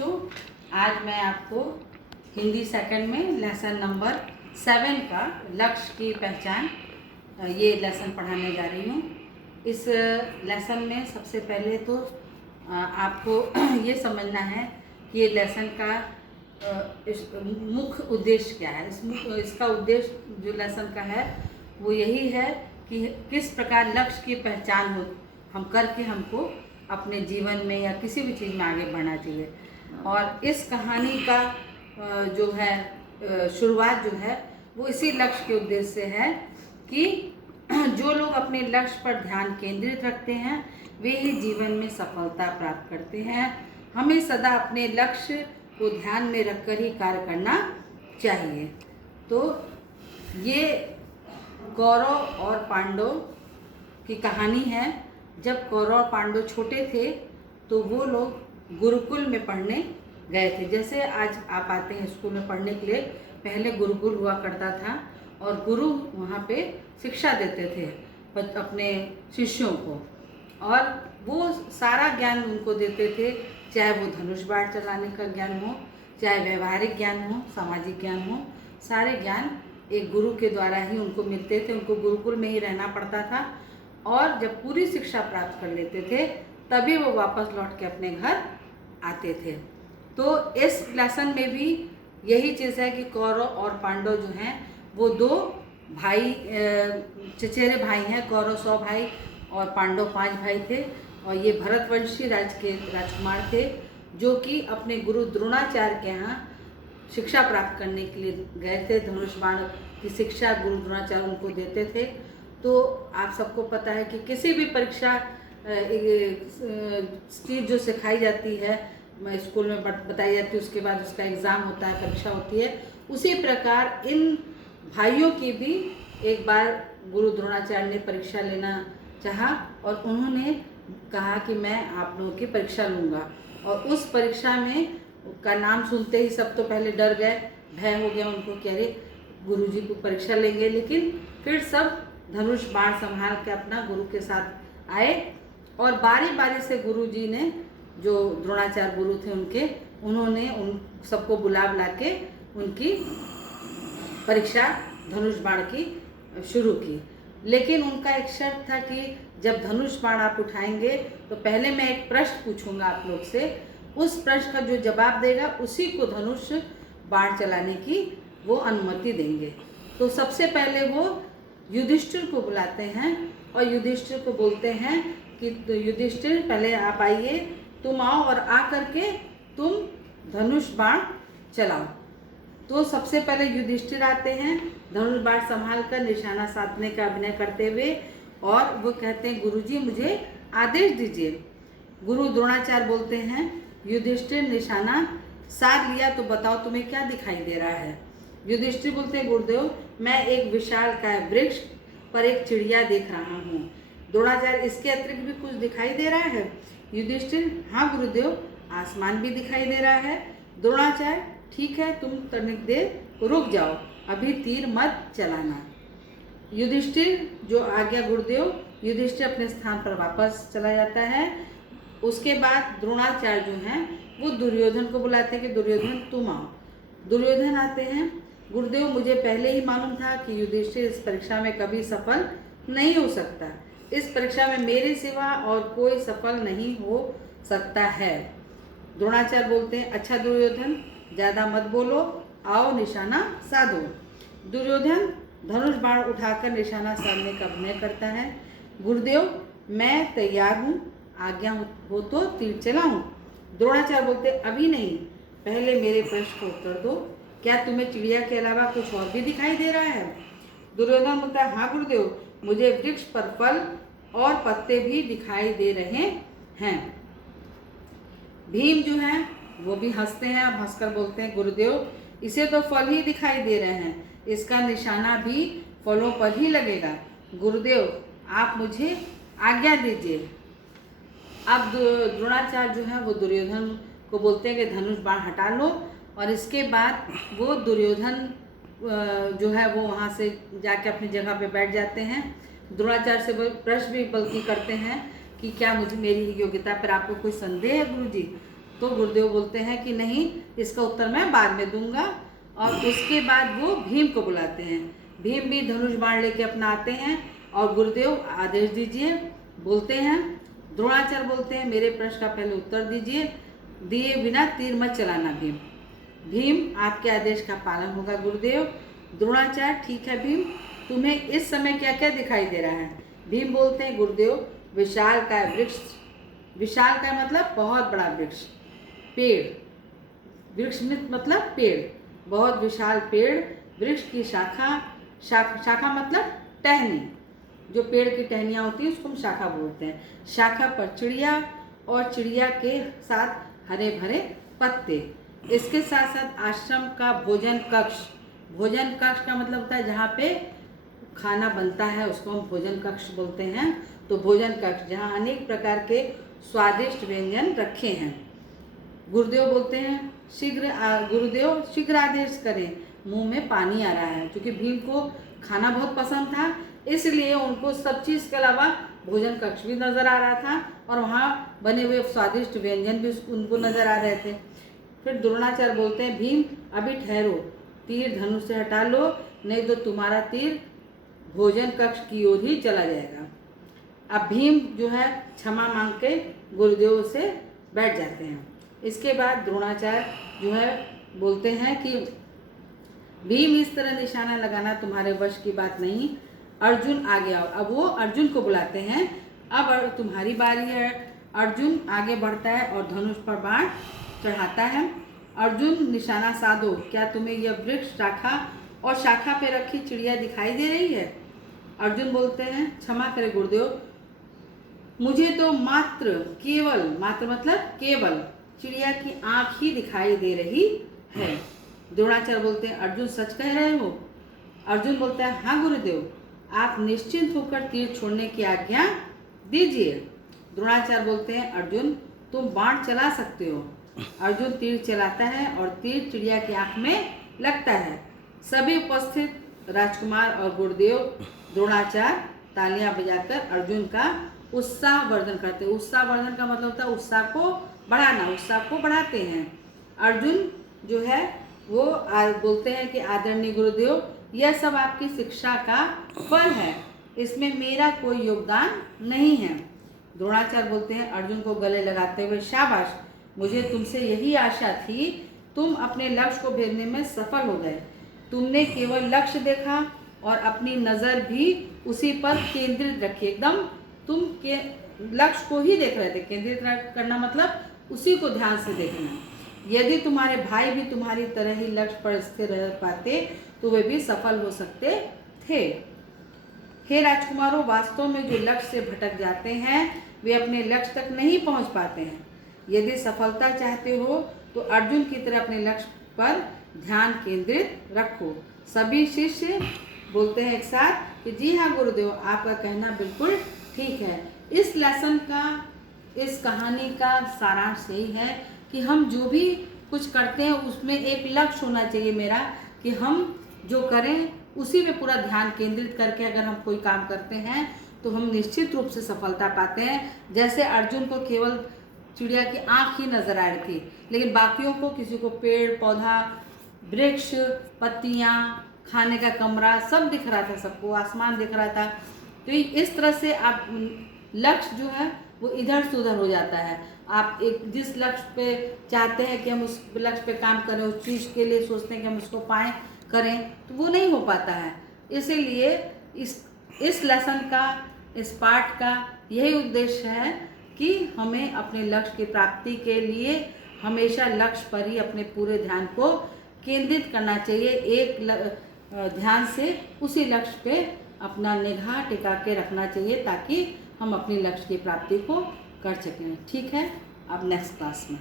बच्चों, आज मैं आपको हिंदी सेकंड में लेसन नंबर 7 का लक्ष्य की पहचान ये लेसन पढ़ाने जा रही हूँ। इस लेसन में सबसे पहले तो आपको ये समझना है कि ये लेसन का मुख्य उद्देश्य क्या है। इसका उद्देश्य जो लेसन का है वो यही है कि किस प्रकार लक्ष्य की पहचान हो हम करके हमको अपने जीवन में या किसी भी चीज़ में आगे बढ़ना चाहिए। और इस कहानी का जो है शुरुआत जो है वो इसी लक्ष्य के उद्देश्य से है कि जो लोग अपने लक्ष्य पर ध्यान केंद्रित रखते हैं वे ही जीवन में सफलता प्राप्त करते हैं। हमें सदा अपने लक्ष्य को ध्यान में रखकर ही कार्य करना चाहिए। तो ये कौरव और पांडव की कहानी है। जब कौरव और पांडव छोटे थे तो वो लोग गुरुकुल में पढ़ने गए थे। जैसे आज आप आते हैं स्कूल में पढ़ने के लिए, पहले गुरुकुल हुआ करता था और गुरु वहाँ पे शिक्षा देते थे अपने शिष्यों को, और वो सारा ज्ञान उनको देते थे, चाहे वो धनुष बाण चलाने का ज्ञान हो, चाहे व्यवहारिक ज्ञान हो, सामाजिक ज्ञान हो, सारे ज्ञान एक गुरु के द्वारा ही उनको मिलते थे। उनको गुरुकुल में ही रहना पड़ता था और जब पूरी शिक्षा प्राप्त कर लेते थे तभी वो वापस लौट के अपने घर आते थे। तो इस लेसन में भी यही चीज़ है कि कौरव और पांडव जो हैं वो दो भाई चचेरे भाई हैं। कौरव 100 भाई और पांडव 5 भाई थे, और ये भरतवंशी राज्य के राजकुमार थे जो कि अपने गुरु द्रोणाचार्य के यहाँ शिक्षा प्राप्त करने के लिए गए थे। धनुष बाण की शिक्षा गुरु द्रोणाचार्य उनको देते थे। तो आप सबको पता है कि किसी भी परीक्षा चीज़ जो सिखाई जाती है स्कूल में बताई जाती है, उसके बाद उसका एग्ज़ाम होता है, परीक्षा होती है। उसी प्रकार इन भाइयों की भी एक बार गुरु द्रोणाचार्य ने परीक्षा लेना चाहा और उन्होंने कहा कि मैं आप लोगों की परीक्षा लूँगा। और उस परीक्षा में का नाम सुनते ही सब तो पहले डर गए, भय हो गया उनको कि अरे गुरुजी को परीक्षा लेंगे। लेकिन फिर सब धनुष बाण संभाल के अपना गुरु के साथ आए और बारी बारी से गुरुजी ने, जो द्रोणाचार्य गुरु थे उन्होंने उन सबको बुला के उनकी परीक्षा धनुष बाण की शुरू की। लेकिन उनका एक शर्त था कि जब धनुष बाण आप उठाएंगे तो पहले मैं एक प्रश्न पूछूंगा आप लोग से, उस प्रश्न का जो जवाब देगा उसी को धनुष बाण चलाने की वो अनुमति देंगे। तो सबसे पहले वो युधिष्ठिर को बुलाते हैं और युधिष्ठिर को बोलते हैं कि तो युधिष्ठिर पहले आप आइए, तुम आओ और आ करके तुम धनुष बाण चलाओ। तो सबसे पहले युधिष्ठिर आते हैं धनुष बाण संभाल कर निशाना साधने का अभिनय करते हुए, और वो कहते हैं गुरुजी मुझे आदेश दीजिए। गुरु द्रोणाचार्य बोलते हैं युधिष्ठिर निशाना साध लिया तो बताओ तुम्हें क्या दिखाई दे रहा है। युधिष्ठिर बोलते हैं गुरुदेव मैं एक विशालकाय वृक्ष पर एक चिड़िया देख रहा हूँ। द्रोणाचार्य इसके अतिरिक्त भी कुछ दिखाई दे रहा है। युधिष्ठिर हाँ गुरुदेव आसमान भी दिखाई दे रहा है। द्रोणाचार्य ठीक है तुम तनिक देर रुक जाओ, अभी तीर मत चलाना। युधिष्ठिर जो आ गया गुरुदेव, युधिष्ठिर अपने स्थान पर वापस चला जाता है। उसके बाद द्रोणाचार्य जो हैं वो दुर्योधन को बुलाते हैं कि दुर्योधन तुम आओ। दुर्योधन आते हैं, गुरुदेव मुझे पहले ही मालूम था कि युधिष्ठिर इस परीक्षा में कभी सफल नहीं हो सकता। इस परीक्षा में मेरे सिवा और कोई सफल नहीं हो सकता है। द्रोणाचार्य बोलते हैं अच्छा दुर्योधन ज़्यादा मत बोलो, आओ निशाना साधो। दुर्योधन धनुष बाण उठाकर निशाना साधने का अभिनय करता है। गुरुदेव मैं तैयार हूँ, आज्ञा हो तो तीर चलाऊँ। द्रोणाचार्य बोलते अभी नहीं, पहले मेरे प्रश्न का उत्तर दो, क्या तुम्हें चिड़िया के अलावा कुछ और भी दिखाई दे रहा है। दुर्योधन बोलता है हाँ गुरुदेव मुझे वृक्ष पर फल और पत्ते भी दिखाई दे रहे हैं। भीम जो हैं वो भी हंसते हैं, अब हंसकर बोलते हैं गुरुदेव इसे तो फल ही दिखाई दे रहे हैं, इसका निशाना भी फलों पर ही लगेगा। गुरुदेव आप मुझे आज्ञा दीजिए। अब द्रोणाचार्य जो है वो दुर्योधन को बोलते हैं कि धनुष बाण हटा लो, और इसके बाद वो दुर्योधन जो है वो वहाँ से जाके अपनी जगह पे बैठ जाते हैं। द्रोणाचार्य से प्रश्न भी बल्कि करते हैं कि क्या मुझे मेरी योग्यता पर आपको कोई संदेह है गुरुजी। तो गुरुदेव बोलते हैं कि नहीं, इसका उत्तर मैं बाद में दूंगा। और उसके बाद वो भीम को बुलाते हैं। भीम भी धनुष बाण लेके अपना आते हैं और गुरुदेव आदेश दीजिए। बोलते हैं, द्रोणाचार्य बोलते हैं मेरे प्रश्न का पहले उत्तर दीजिए, दिए बिना तीर मत चलाना भीम। भीम आपके आदेश का पालन होगा गुरुदेव। द्रोणाचार्य ठीक है भीम, तुम्हें इस समय क्या क्या दिखाई दे रहा है? भीम बोलते हैं गुरुदेव विशाल का वृक्ष, विशाल का मतलब बहुत बड़ा वृक्ष, पेड़, वृक्ष मतलब पेड़, बहुत विशाल पेड़, वृक्ष की शाखा मतलब टहनी, जो पेड़ की टहनियाँ होती हैं उसको हम शाखा बोलते हैं। शाखा पर चिड़िया और चिड़िया के साथ हरे भरे पत्ते। इसके साथ साथ आश्रम का भोजन कक्ष, भोजन कक्ष का मतलब होता है जहाँ पे खाना बनता है उसको हम भोजन कक्ष बोलते हैं। तो भोजन कक्ष जहाँ अनेक प्रकार के स्वादिष्ट व्यंजन रखे हैं। गुरुदेव बोलते हैं गुरुदेव शीघ्र आदेश करें, मुंह में पानी आ रहा है, क्योंकि भीम को खाना बहुत पसंद था, इसलिए उनको सब चीज़ के अलावा भोजन कक्ष भी नज़र आ रहा था और वहाँ बने हुए स्वादिष्ट व्यंजन भी उनको नज़र आ रहे थे। फिर द्रोणाचार्य बोलते हैं भीम अभी ठहरो, तीर धनुष से हटा लो, नहीं तो तुम्हारा तीर भोजन कक्ष की ओर ही चला जाएगा। अब भीम जो है क्षमा मांग के गुरुदेव से बैठ जाते हैं। इसके बाद द्रोणाचार्य जो है बोलते हैं कि भीम इस तरह निशाना लगाना तुम्हारे वश की बात नहीं, अर्जुन आगे आओ। अब वो अर्जुन को बुलाते हैं, अब तुम्हारी बारी है। अर्जुन आगे बढ़ता है और धनुष पर बाण चढ़ाता है। अर्जुन निशाना साधो, क्या तुम्हें यह वृक्ष शाखा और शाखा पे रखी चिड़िया दिखाई दे रही है? अर्जुन बोलते हैं क्षमा करें गुरुदेव, मुझे तो केवल मतलब केवल चिड़िया की आँख ही दिखाई दे रही है। द्रोणाचार्य बोलते हैं अर्जुन सच कह रहे हो? अर्जुन बोलता है हाँ गुरुदेव, आप निश्चिंत होकर तीर छोड़ने की आज्ञा दीजिए। द्रोणाचार्य बोलते हैं अर्जुन तुम बाण चला सकते हो। अर्जुन तीर चलाता है और तीर चिड़िया की आँख में लगता है। सभी उपस्थित राजकुमार और गुरुदेव द्रोणाचार्य तालियां बजाकर अर्जुन का उत्साहवर्धन करते हैं। उत्साहवर्धन का मतलब होता है उत्साह को बढ़ाना, उत्साह को बढ़ाते हैं। अर्जुन जो है वो बोलते हैं कि आदरणीय गुरुदेव, यह सब आपकी शिक्षा का फल है, इसमें मेरा कोई योगदान नहीं है। द्रोणाचार्य बोलते हैं अर्जुन को गले लगाते हुए शाबाश, मुझे तुमसे यही आशा थी, तुम अपने लक्ष्य को भेदने में सफल हो गए। तुमने केवल लक्ष्य देखा और अपनी नज़र भी उसी पर केंद्रित रखी, एकदम तुम के लक्ष्य को ही देख रहे थे। केंद्रित करना मतलब उसी को ध्यान से देखना। यदि तुम्हारे भाई भी तुम्हारी तरह ही लक्ष्य पर स्थिर रह पाते तो वे भी सफल हो सकते थे। हे राजकुमारों, वास्तव में जो लक्ष्य से भटक जाते हैं वे अपने लक्ष्य तक नहीं पहुंच पाते हैं। यदि सफलता चाहते हो तो अर्जुन की तरह अपने लक्ष्य पर ध्यान केंद्रित रखो। सभी शिष्य बोलते हैं एक साथ कि जी हाँ गुरुदेव, आपका कहना बिल्कुल ठीक है। इस लेसन का, इस कहानी का सारांश यही है कि हम जो भी कुछ करते हैं उसमें एक लक्ष्य होना चाहिए मेरा, कि हम जो करें उसी में पूरा ध्यान केंद्रित करके अगर हम कोई काम करते हैं तो हम निश्चित रूप से सफलता पाते हैं। जैसे अर्जुन को केवल चिड़िया की आँख ही नजर आ रही थी, लेकिन बाकियों को, किसी को पेड़ पौधा, वृक्ष, पत्तियाँ, खाने का कमरा सब दिख रहा था, सबको आसमान दिख रहा था। तो इस तरह से आप लक्ष्य जो है वो इधर से उधर हो जाता है। आप एक जिस लक्ष्य पे चाहते हैं कि हम उस लक्ष्य पे काम करें, उस चीज़ के लिए सोचते हैं कि हम उसको पाएँ करें, तो वो नहीं हो पाता है। इसीलिए इस लेसन का, इस पाठ का यही उद्देश्य है कि हमें अपने लक्ष्य की प्राप्ति के लिए हमेशा लक्ष्य पर ही अपने पूरे ध्यान को केंद्रित करना चाहिए। एक ध्यान से उसी लक्ष्य पे अपना निगाह टिका के रखना चाहिए ताकि हम अपने लक्ष्य की प्राप्ति को कर सकें। ठीक है, अब नेक्स्ट क्लास में।